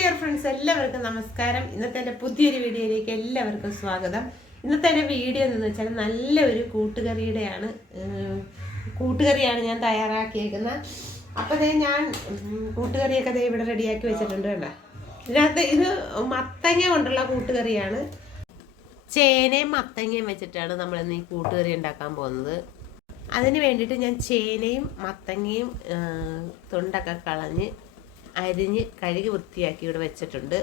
Dear friends എല്ലാവർക്കും നമസ്കാരം. ഇന്നത്തെ എന്റെ പുതിയൊരു വീഡിയോയിലേക്ക് എല്ലാവർക്കും സ്വാഗതം. ഇന്നത്തെ എന്റെ വീഡിയോ എന്ന് വെച്ചാൽ നല്ലൊരു കൂട്ടുകറിയുടെയാണ് കൂട്ടുകറിയാണ് ഞാൻ തയ്യാറാക്കിയേക്കുന്നത്. അപ്പോൾ ദേ ഞാൻ കൂട്ടുകറിയൊക്കെ ദേ ഇവിടെ റെഡിയാക്കി വെച്ചിട്ടുണ്ട് വേണ്ട ഇതിനകത്ത് ഇത് മത്തങ്ങ കൊണ്ടുള്ള കൂട്ടുകറിയാണ്. ചേനയും മത്തങ്ങയും വെച്ചിട്ടാണ് നമ്മൾ ഇന്ന് ഈ കൂട്ടുകറി ഉണ്ടാക്കാൻ പോകുന്നത്. അതിന് വേണ്ടിയിട്ട് ഞാൻ ചേനയും മത്തങ്ങയും തൊണ്ടൊക്കെ കളഞ്ഞ് അരിഞ്ഞ് കഴുകി വൃത്തിയാക്കി ഇവിടെ വെച്ചിട്ടുണ്ട്.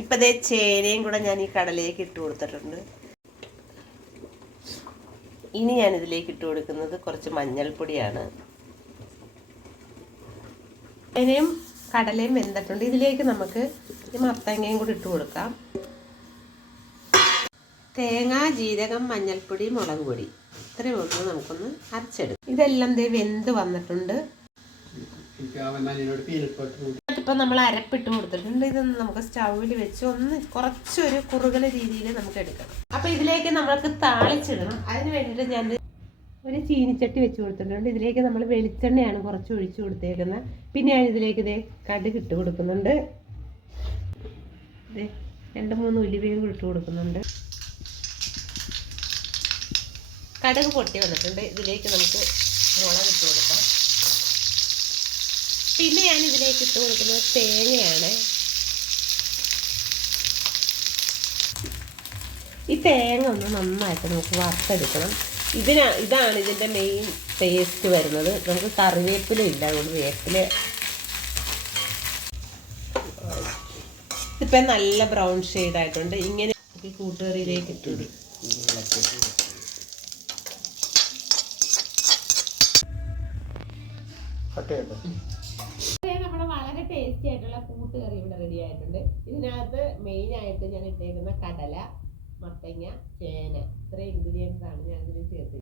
ഇപ്പം ദേ ചേനയും കൂടെ ഞാൻ ഈ കടലേക്ക് ഇട്ട് കൊടുത്തിട്ടുണ്ട്. ഇനി ഞാൻ ഇതിലേക്ക് ഇട്ട് കൊടുക്കുന്നത് കുറച്ച് മഞ്ഞൾപ്പൊടിയാണ്. ചേനയും കടലയും വെന്തിട്ടുണ്ട്. ഇതിലേക്ക് നമുക്ക് ഈ മത്തങ്ങയും കൂടി ഇട്ട് കൊടുക്കാം. തേങ്ങ ജീരകം മഞ്ഞൾപ്പൊടി മുളക് പൊടി. ഇത്രയും ഒന്ന് നമുക്കൊന്ന് അരച്ചെടുക്കും. ഇതെല്ലാം ദേ വെന്ത് വന്നിട്ടുണ്ട്. ഇപ്പം നമ്മൾ അരപ്പിട്ട് കൊടുത്തിട്ടുണ്ട്. ഇത് നമുക്ക് സ്റ്റൗവിൽ വെച്ച് ഒന്ന് കുറച്ചൊരു കുറുകല രീതിയിൽ നമുക്ക് എടുക്കണം. അപ്പം ഇതിലേക്ക് നമ്മൾക്ക് താളിച്ചിടണം. അതിന് വേണ്ടിയിട്ട് ഞാൻ ഒരു ചീനിച്ചട്ടി വെച്ച് കൊടുത്തിട്ടുണ്ട്. ഇതിലേക്ക് നമ്മൾ വെളിച്ചെണ്ണയാണ് കുറച്ച് ഒഴിച്ചു കൊടുത്തേക്കുന്നത്. പിന്നെ ഞാൻ ഇതിലേക്ക് ഇതേ കടുക് ഇട്ട് കൊടുക്കുന്നുണ്ട്. രണ്ട് മൂന്ന് ഉലുവയും ഇട്ട് കൊടുക്കുന്നുണ്ട്. കടുക് പൊട്ടി വന്നിട്ടുണ്ട്. ഇതിലേക്ക് നമുക്ക് മുളക് ഇട്ട് കൊടുക്കാം. പിന്നെ ഞാൻ ഇതിലേക്ക് ഇട്ട് കൊടുക്കുന്നത് തേങ്ങയാണ്. ഈ തേങ്ങ ഒന്ന് നന്നായിട്ട് നമുക്ക് വറുത്തെടുക്കണം. ഇതിനാ ഇതാണ് ഇതിന്റെ മെയിൻ ടേസ്റ്റ് വരുന്നത്. നമുക്ക് കറിവേപ്പില ഇല്ല അതുകൊണ്ട് വേപ്പില. ഇപ്പം നല്ല ബ്രൗൺ ആയിട്ടുണ്ട്. ഇങ്ങനെ കൂട്ടുകറിയിലേക്ക് ഇട്ട് കൊടുക്കും നമ്മുടെ വളരെ ടേസ്റ്റി ആയിട്ടുള്ള കൂട്ടുകറി ഇവിടെ റെഡി ആയിട്ടുണ്ട്. ഇതിനകത്ത് മെയിൻ ആയിട്ട് ഞാൻ ഇട്ടേക്കുന്ന കടല മത്തങ്ങ ചേന. ഇത്രയും ഇൻഗ്രീഡിയൻസ് ആണ് ഞാൻ ഇതിൽ ചേർത്ത്